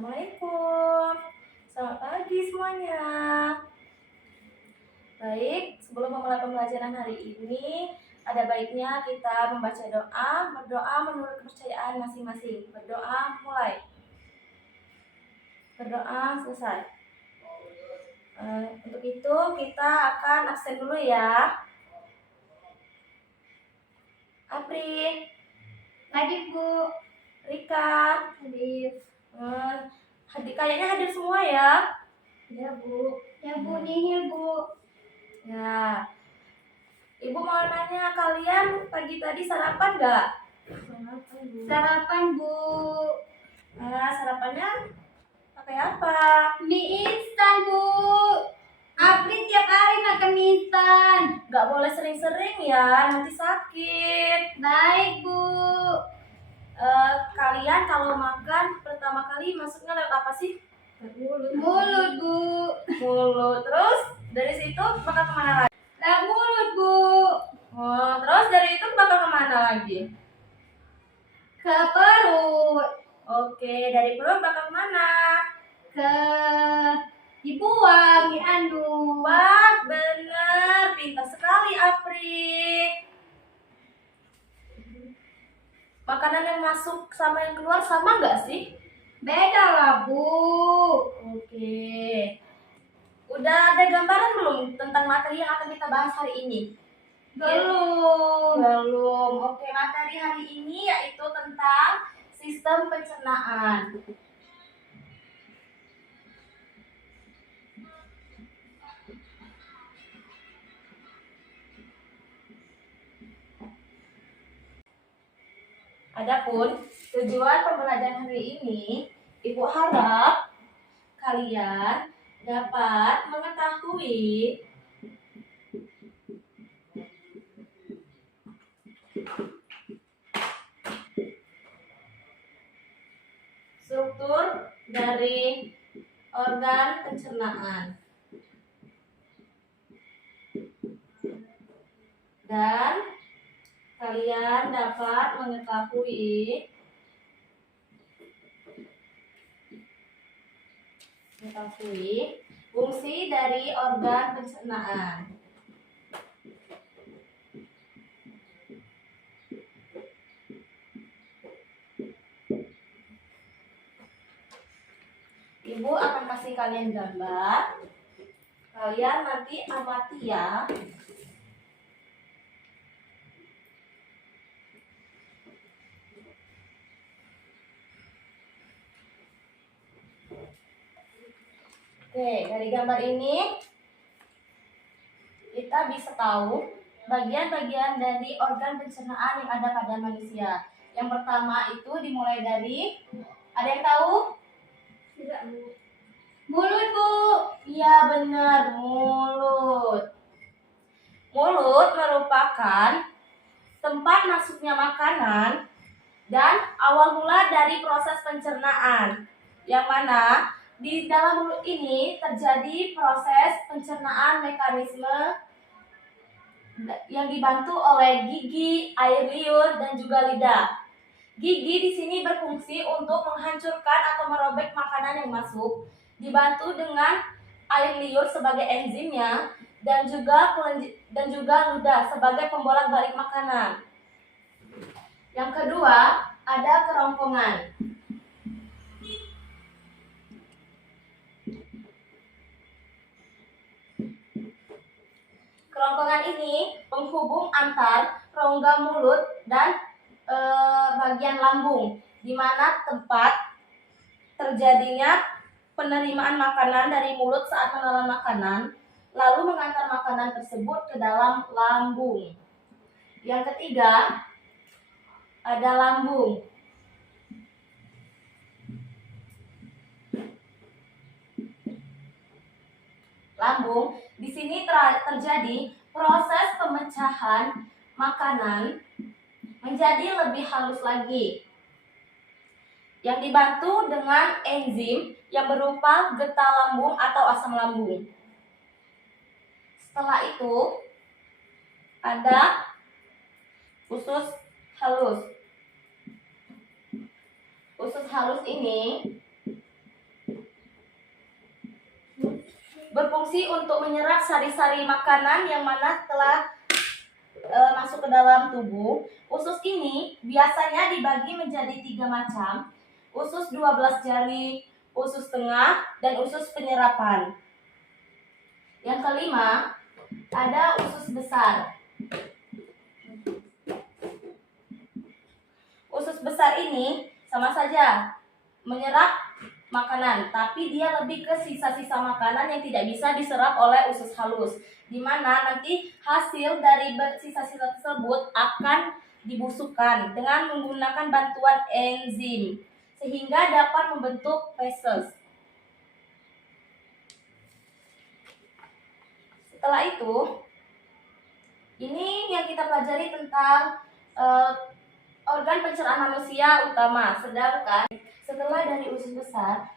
Assalamualaikum. Selamat pagi semuanya. Baik, sebelum memulai pembelajaran hari ini, ada baiknya kita membaca doa, berdoa menurut kepercayaan masing-masing. Berdoa mulai. Berdoa selesai. Untuk itu kita akan absen dulu ya. Apri, Hadir Bu. Rika, Hadir. kayaknya hadir semua ya. Ya Bu. Ya Bu, nihil Bu. Ya, Ibu mau nanya, kalian pagi tadi sarapan nggak? Sarapan Bu. Sarapannya pakai apa? Mie instan Bu. Apri tiap hari makan mie instan. Nggak boleh sering-sering ya, nanti sakit. Baik Bu. Kalian kalau makan pertama kali masuknya lewat apa sih? Mulut Bu. Mulut. Terus dari situ bakal kemana lagi? Lewat mulut Bu. Terus dari itu bakal kemana lagi? Ke perut. Oke, dari perut bakal kemana? Ke dibuang, diandung. Wah, bener, pintar sekali Apri. Makanan yang masuk sama yang keluar sama nggak sih? Beda lah Bu. Oke. Udah ada gambaran belum tentang materi yang akan kita bahas hari ini? Belum. Oke, materi hari ini yaitu tentang sistem pencernaan. Adapun tujuan pembelajaran hari ini, Ibu harap kalian dapat mengetahui struktur dari organ pencernaan dan kalian dapat mengetahui fungsi dari organ pencernaan. Ibu akan kasih kalian gambar. Kalian nanti amati ya. Oke, dari gambar ini kita bisa tahu bagian-bagian dari organ pencernaan yang ada pada manusia. Yang pertama itu dimulai dari, ada yang tahu? Tidak Bu. Mulut Bu. Iya benar, mulut. Mulut merupakan tempat masuknya makanan dan awal mula dari proses pencernaan. Yang mana di dalam mulut ini terjadi proses pencernaan mekanisme yang dibantu oleh gigi, air liur, dan juga lidah. Gigi di sini berfungsi untuk menghancurkan atau merobek makanan yang masuk, dibantu dengan air liur sebagai enzimnya dan juga lidah sebagai pembolak-balik makanan. Yang kedua, ada kerongkongan. Kerongkongan ini menghubung antar rongga mulut dan bagian lambung, di mana tempat terjadinya penerimaan makanan dari mulut saat menelan makanan, lalu mengantar makanan tersebut ke dalam lambung. Yang ketiga, ada lambung. Lambung, di sini terjadi proses pemecahan makanan menjadi lebih halus lagi, yang dibantu dengan enzim yang berupa getah lambung atau asam lambung. Setelah itu ada usus halus. Usus halus ini berfungsi untuk menyerap sari-sari makanan yang mana telah masuk ke dalam tubuh. Usus ini biasanya dibagi menjadi 3 macam: usus 12 jari, usus tengah, dan usus penyerapan. Yang kelima, ada usus besar. Usus besar ini sama saja menyerap makanan, tapi dia lebih ke sisa-sisa makanan yang tidak bisa diserap oleh usus halus, di mana nanti hasil dari sisa-sisa tersebut akan dibusukkan dengan menggunakan bantuan enzim sehingga dapat membentuk feses. Setelah itu, ini yang kita pelajari tentang organ pencernaan manusia utama. Sedangkan setelah dari usus besar,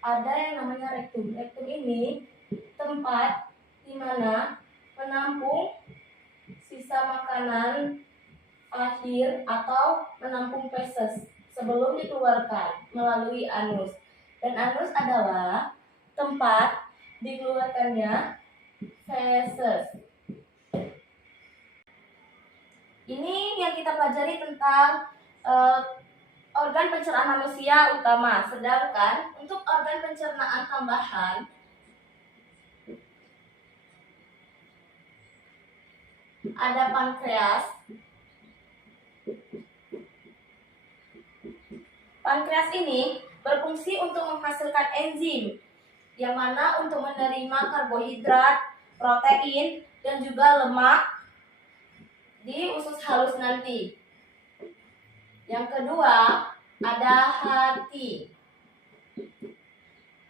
ada yang namanya rektum. Rektum ini tempat di mana menampung sisa makanan akhir atau menampung feses sebelum dikeluarkan melalui anus. Dan anus adalah tempat dikeluarkannya feses. Ini yang kita pelajari tentang organ pencernaan manusia utama. Sedangkan untuk organ pencernaan tambahan, ada pankreas. Pankreas ini berfungsi untuk menghasilkan enzim yang mana untuk menerima karbohidrat, protein, dan juga lemak di usus halus nanti. Yang kedua, ada hati.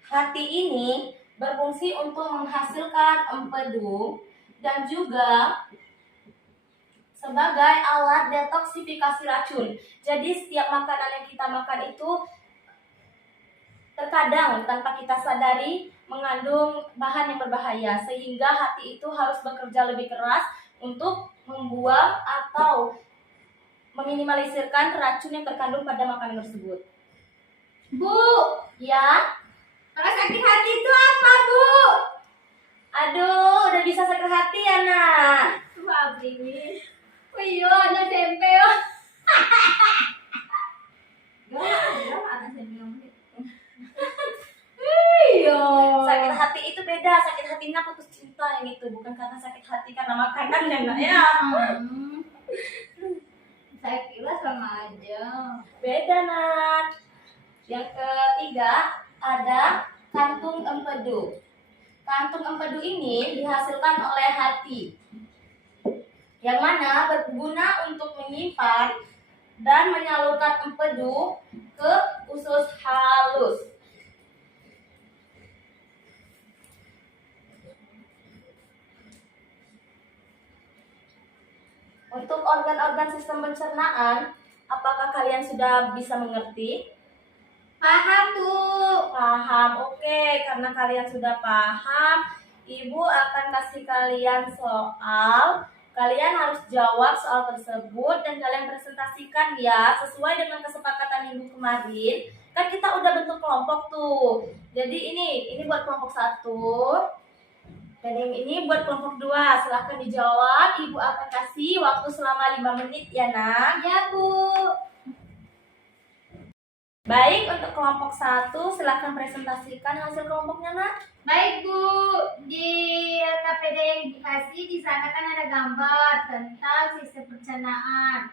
Hati ini berfungsi untuk menghasilkan empedu dan juga sebagai alat detoksifikasi racun. Jadi setiap makanan yang kita makan itu terkadang tanpa kita sadari mengandung bahan yang berbahaya, sehingga hati itu harus bekerja lebih keras untuk membuang atau meminimalisirkan racun yang terkandung pada makanan tersebut. Bu, Ya, kalau sakit hati itu apa, Bu? aduh, udah bisa sakit hati ya, nak. Maaf ini. Oh iya, anak tempe. Oh. Anak tempe. Iya. Sakit hati itu beda, sakit hatinya putus cinta yang itu, bukan karena sakit hati karena makanan ya, nak ya. Saya kira sama aja. Beda, nak. Yang ketiga, ada kantung empedu. Kantung empedu ini dihasilkan oleh hati, yang mana berguna untuk menyimpan dan menyalurkan empedu ke usus halus. Untuk organ-organ sistem pencernaan, apakah kalian sudah bisa mengerti? Paham, Bu. Paham, oke. Karena kalian sudah paham, Ibu akan kasih kalian soal. Kalian harus jawab soal tersebut dan kalian presentasikan ya, sesuai dengan kesepakatan Ibu kemarin. Kan kita udah bentuk kelompok tuh. Jadi ini buat kelompok 1. Dan yang ini buat kelompok 2. Silahkan dijawab. Ibu akan kasih waktu selama 5 menit ya, nak. Ya, Bu. Baik, untuk kelompok 1 silahkan presentasikan hasil kelompoknya, nak. Baik, Bu. Di KPD yang dikasih di sana kan ada gambar tentang sistem pencernaan.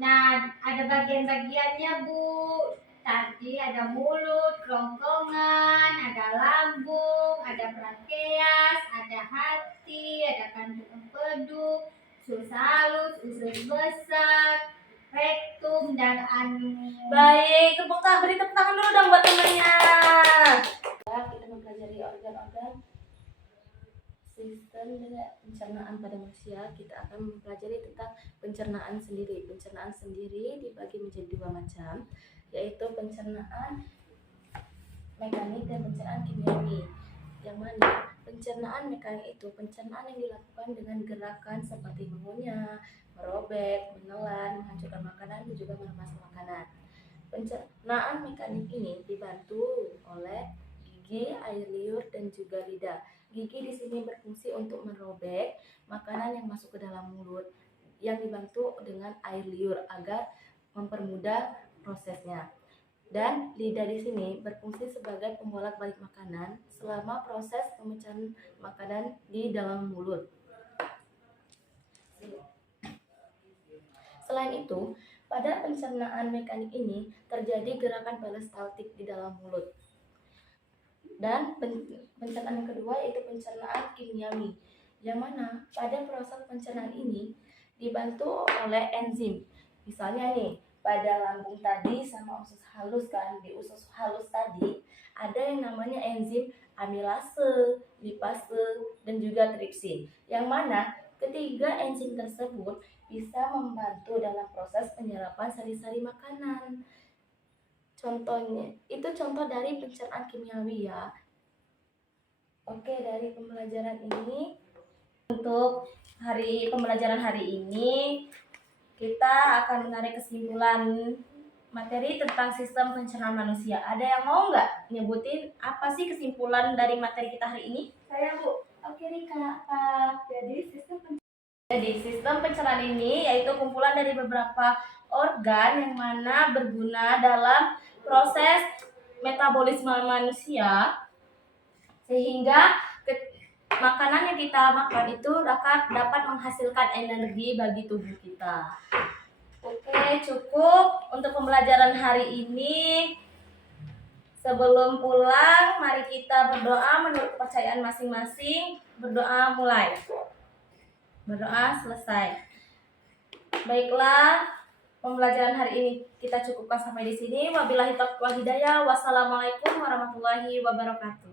Nah, ada bagian-bagiannya, Bu. Tadi ada mulut, kerongkongan, ada lambung, ada pankreas, ada hati, ada kantung empedu, usus halus, usus besar, rektum, dan anus. Baik, beri tepuk tangan dulu dong buat temannya. Kita mempelajari organ-organ sistem pencernaan pada manusia. Kita akan mempelajari tentang pencernaan sendiri. Pencernaan sendiri dibagi menjadi 2 macam, yaitu pencernaan mekanik dan pencernaan kimiawi. Yang mana pencernaan mekanik itu pencernaan yang dilakukan dengan gerakan seperti mengunyah, merobek, menelan, menghancurkan makanan, dan juga melemas makanan. Pencernaan mekanik ini dibantu oleh gigi, air liur, dan juga lidah. Gigi di sini berfungsi untuk merobek makanan yang masuk ke dalam mulut yang dibantu dengan air liur agar mempermudah prosesnya. Dan lidah di sini berfungsi sebagai pembolak-balik makanan selama proses pemecahan makanan di dalam mulut. Selain itu, pada pencernaan mekanik ini terjadi gerakan peristaltik di dalam mulut. Dan pencernaan yang kedua yaitu pencernaan kimiawi, yang mana pada proses pencernaan ini dibantu oleh enzim. Misalnya nih, pada lambung tadi sama usus halus kan, di usus halus tadi ada yang namanya enzim amilase, lipase, dan juga tripsin. Yang mana ketiga enzim tersebut bisa membantu dalam proses penyerapan sari-sari makanan. Contohnya, itu contoh dari pencernaan kimiawi ya. Oke, dari pembelajaran ini, untuk pembelajaran hari ini, kita akan menarik kesimpulan materi tentang sistem pencernaan manusia. Ada yang mau nggak nyebutin apa sih kesimpulan dari materi kita hari ini? Saya, Bu. Oke, Rika, apa? Jadi sistem pencernaan ini yaitu kumpulan dari beberapa organ yang mana berguna dalam proses metabolisme manusia, sehingga makanan yang kita makan itu dapat menghasilkan energi bagi tubuh kita. Oke, cukup untuk pembelajaran hari ini. Sebelum pulang, mari kita berdoa menurut kepercayaan masing-masing. Berdoa mulai. Berdoa selesai. Baiklah, pembelajaran hari ini kita cukupkan sampai di sini. Wabillahi taufiq wal hidayah. Wassalamualaikum warahmatullahi wabarakatuh.